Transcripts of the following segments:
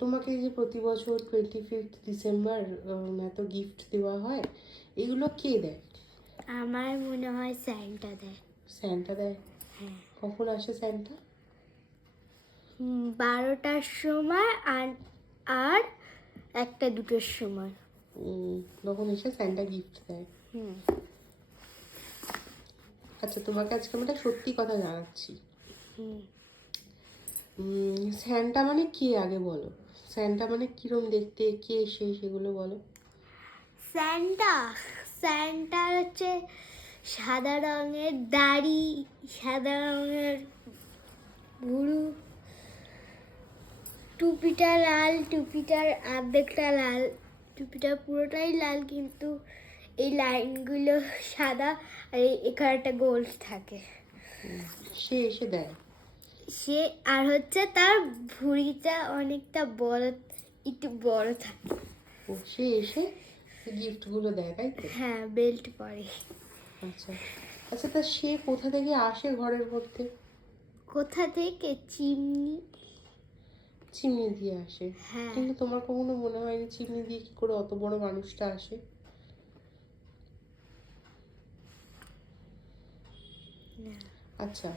তোমাকে যে প্রতি বছর 25th ডিসেম্বর এত গিফট দেওয়া হয়, এগুলো কে দেয়? আমার মনে হয় স্যান্টা দেয়। স্যান্টা দেয়? হ্যাঁ, কখন আসে স্যান্টা? 12টার সময় আর 1টা-2টোর সময়। তখন এসে স্যান্টা গিফট দেয়। হুম আচ্ছা, তোমাকে আজকে আমি একটা সত্যি কথা জানাচ্ছি। হুম স্যান্টা মানে কি আগে বলো? স্যান্টা মানে কিরম দেখতে, কে এসে সেগুলো বলো। স্যান্টা স্যান্টা হচ্ছে সাদা রঙের দাড়ি, সাদা রঙের ভুরু, টুপিটা লাল, টুপিটার অর্ধেকটা লাল, টুপিটা পুরোটাই লাল কিন্তু এই লাইনগুলো সাদা আর এখানে একটা গোল থাকে। সে এসে দেয়? সে আর হচ্ছে তার ভুঁড়িটা অনেকটা বড়, একটু বড় থাকে। ও, সে এসে গিফটগুলো দেয়, তাই তো? হ্যাঁ, বেল্ট পরে। আচ্ছা আচ্ছা, তা সে কোথা থেকে আসে ঘরের মধ্যে? কোথা থেকে? চিমনি। চিমনি দিয়ে আসে? হ্যাঁ, কিন্তু তোমার কখনো মনে হয়নি চিমনি দিয়ে কি করে অত বড় মানুষটা আসে? না। আচ্ছা,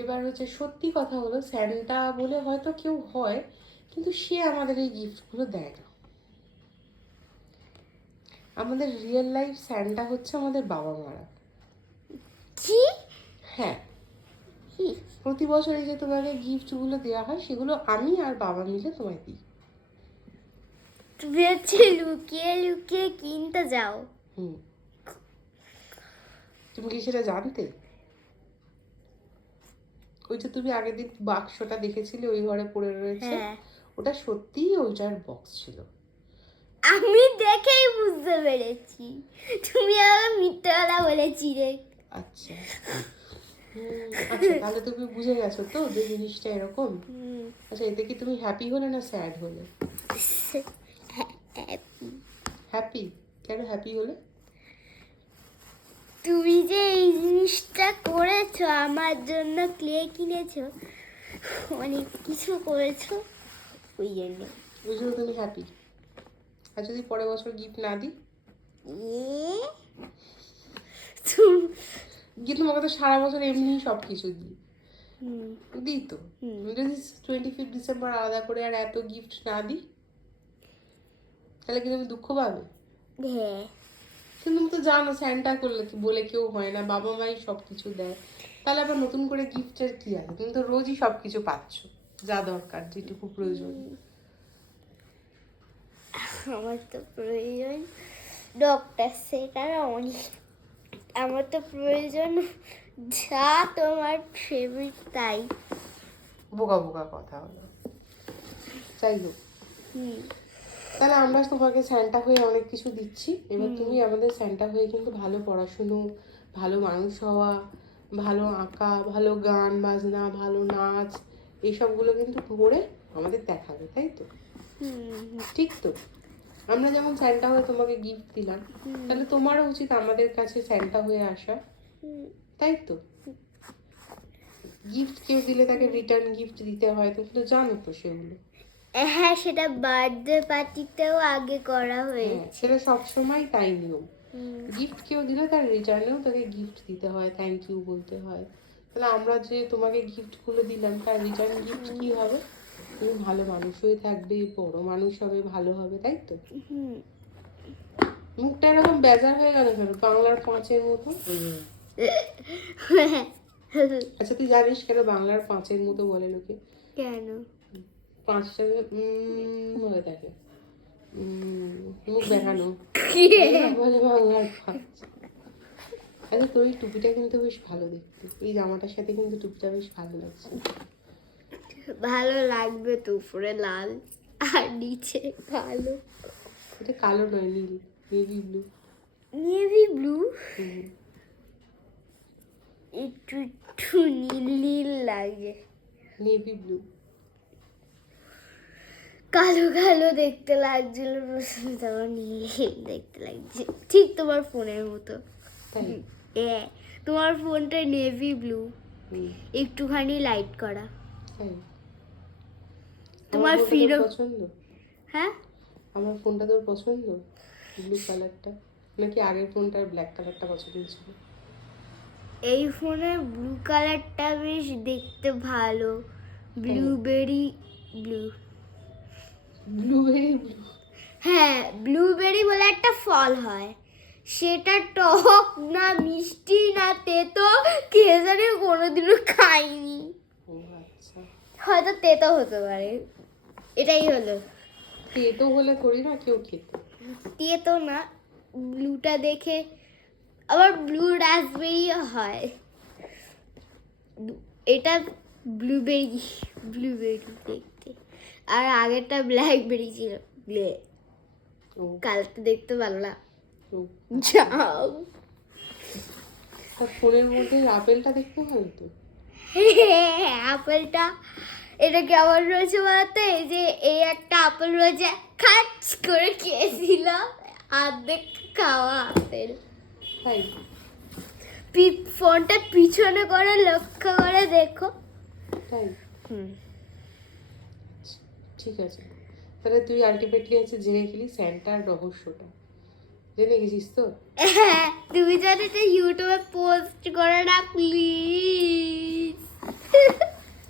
এবার হচ্ছে সত্যি কথা হলো, স্যান্টা বলে হয়তো কেউ হয়, কিন্তু সে আমাদের এই গিফটগুলো দেয় না। আমাদের রিয়েল লাইফ স্যান্টা হচ্ছে আমাদের বাবা মারা। কি? হ্যাঁ, প্রতি বছর এই যে তোমাকে গিফটগুলো দেওয়া হয়, সেগুলো আমি আর বাবা মিলে তোমায় দিই। তুমি হচ্ছে লুকিয়ে লুকিয়ে কিনতে যাও? হুম, তুমি কি সেটা জানতে? ওই যে তুমি আগের দিন বাক্সটা দেখেছিলে ওই ঘরে পড়ে রয়েছে, হ্যাঁ, ওটা সত্যিই ওইটার বক্স ছিল। আমি দেখেই বুঝতে পেরেছি তুমি আমাকে মিথ্যে কথা বলেছি রে। আচ্ছা। আচ্ছা, তাহলে তুমি বুঝে গেছো তো যে জিনিসটা এরকম। আচ্ছা, এতে কি তুমি হ্যাপি হলে না স্যাড হলে? হ্যাপি? কেন হ্যাপি হলে? তুমি যে এই জিনিসটা করেছো, আমার জন্য ক্লে কিনেছো, অনেক কিছু করেছো, ওই জন্য। ওই জন্য তুমি হ্যাপি? আর যদি পরের বছর গিফট না দিই? কিন্তু তোমাকে তো সারা বছর এমনি সব কিছু দিই। দিই তো। যদি 25th ডিসেম্বর আলাদা করে আর এত গিফট না দিই, তাহলে কি তুমি দুঃখ পাবে? হ্যাঁ, কিন্তু তুমি তো জানো স্যান্টা করলে কি বলে কেউ হয় না, বাবা মাই সব কিছু দেয়। তাহলে আবার নতুন করে গিফটের কি আছে? তুমি তো রোজই সব কিছু পাচ্ছ, যা দরকার, যেটুকু প্রয়োজন। আমার তো প্রয়োজন ডক্টর সেটার অনেক, আমার তো প্রয়োজন যা তোমার ফেভারিট তাই। বোকা বোকা কথা হলো। যাই হোক, হুম তাহলে আমরা তোমাকে স্যান্টা হয়ে অনেক কিছু দিচ্ছি। এবার তুমি আমাদের স্যান্টা হয়ে কিন্তু ভালো পড়াশুনো, ভালো মানুষ হওয়া, ভালো আঁকা, ভালো গান বাজনা, ভালো নাচ, এইসবগুলো কিন্তু করে আমাদের দেখাবে, তাই তো? ঠিক তো? আমরা যেমন স্যান্টা হয়ে তোমাকে গিফট দিলাম, তাহলে তোমারও উচিত আমাদের কাছে স্যান্টা হয়ে আসা, তাই তো? গিফট কেউ দিলে তাকে রিটার্ন গিফট দিতে হয়, তুমি তো জানো তো সেগুলো। হ্যাঁ, সেটা বার্থডে পার্টিতেও আগে করা হ্যাঁ, হয়েছে। সেটা সবসময় তাই নিয়ম। গিফট কেউ দিলে তার রিটার্নেও তাকে গিফট দিতে হয়, থ্যাংক ইউ বলতে হয়। তাহলে আমরা যে তোমাকে গিফটগুলো দিলাম, তার রিটার্ন গিফট কি হবে? তুমি ভালো মানুষ হয়ে থাকবে, বড় মানুষ হবে, ভালো হবে, তাই তো? মুখটা এরকম বেজার হয়ে গেল কেন, বাংলার 5-এর মতো? আচ্ছা, তুই জানিস কেন বাংলার 5-এর মতো বলে লোকে? কেন? 5টা হয়ে থাকে, মুখ দেখানো বলে বাংলার 5। আচ্ছা, তোর এই টুপিটা কিন্তু বেশ ভালো দেখতে, এই জামাটার সাথে কিন্তু টুপিটা বেশ ভালো লাগছে। ভালো লাগবে তো, উপরে লাল আর নিচে কালো। এটা কালো নয়, নীল, নেভি ব্লু। নেভি ব্লু, একটু একটু নীল নীল লাগে। Navy blue. কালো কালো দেখতে লাগছিল প্রথমে, তারপর নীল দেখতে লাগছে, ঠিক তোমার ফোনের মতো। তাই? হ্যাঁ, তোমার ফোনটা নেভি ব্লু, হুম, একটুখানি লাইট করা। তাই। তোমার আমার ফোনটা ফিরো তোর পছন্দ? হ্যাঁ আমার ফোনটা তোর পছন্দ? ব্লু কালারটা নাকি আগের ফোনটার ব্ল্যাক কালারটা পছন্দ ছিল? এই ফোনে ব্লু কালারটা বেশ দেখতে ভালো, ব্লুবেরি ব্লু। Blueberry blue? হ্যাঁ, ব্লুবেরি বলে একটা ফল হয়, সেটা টক না মিষ্টি না তেতো, কে জানে, কোনোদিনও খাইনি। ও আচ্ছা। হয়তো তেতো হতে পারে, এটাই হলো। তেতো হলে থোড়ি না কেউ খেত। তেতো না, ব্লুটা দেখে, আবার ব্লু রাসবেরিও হয়। এটা ব্লুবেরি, ব্লুবেরি দেখতে, আর আগেরটা ব্ল্যাকবেরি ছিল। ব্লে, ও কালারটা দেখতে ভালো না। ও যাও, তার ফোনের মধ্যে আপেলটা দেখতে ভালো তো। আপেলটা, এটা কেমন রয়েছে বলতে, এই যে এই একটা আপেল রয়েছে, খাচ করে খেয়েছিল, অর্ধেক খাওয়া আপেল। তাই? ফোনটা পিছনে করে লক্ষ্য করে দেখো। তাই? ঠিক আছে, তাহলে তুই আলটিমেটলি আছে জেনে গেলি স্যান্টার রহস্যটা, জেনে গেছিস তো? হ্যাঁ, তুমি যদি এটা ইউটিউবে পোস্ট করে না প্লিজ।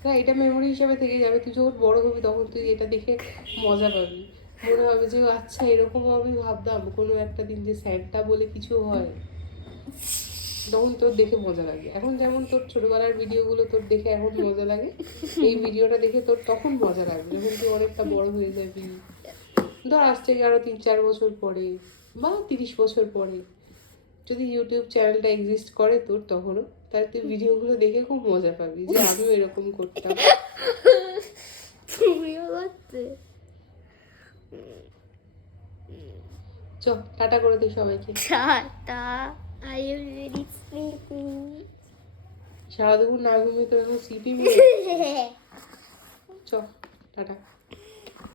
না, এটা মেমোরি হিসাবে থেকে যাবে, তুই যখন বড় হবি তখন তুই এটা দেখে মজা পাবি, মনে হবে যে ও আচ্ছা এরকমও আমি ভাবতাম কোনো একটা দিন যে স্যান্টা বলে কিছু হয়, তখন তোর দেখে মজা লাগে। এখন যেমন তোর ছোটবেলার ভিডিওগুলো তোর দেখে এখন মজা লাগে, এই ভিডিওটা দেখে তোর তখন মজা লাগবে যখন তুই অনেকটা বড় হয়ে যাবি, ধর আজ থেকে আরো 3-4 বছর পরে বা 30 বছর পরে যদি ইউটিউব চ্যানেলটা এক্সিস্ট করে তোর তখনও, তাহলে তুই ভিডিওগুলো দেখে খুব মজা পাবি যে আমিও এরকম করতাম। তুমিও করতে। চ, টাটা করে দিই সবাইকে। Tata, I am very sleepy. সারা দুপুর না ঘুমিয়ে তো এখন স্লিপিং। চ, টাটা।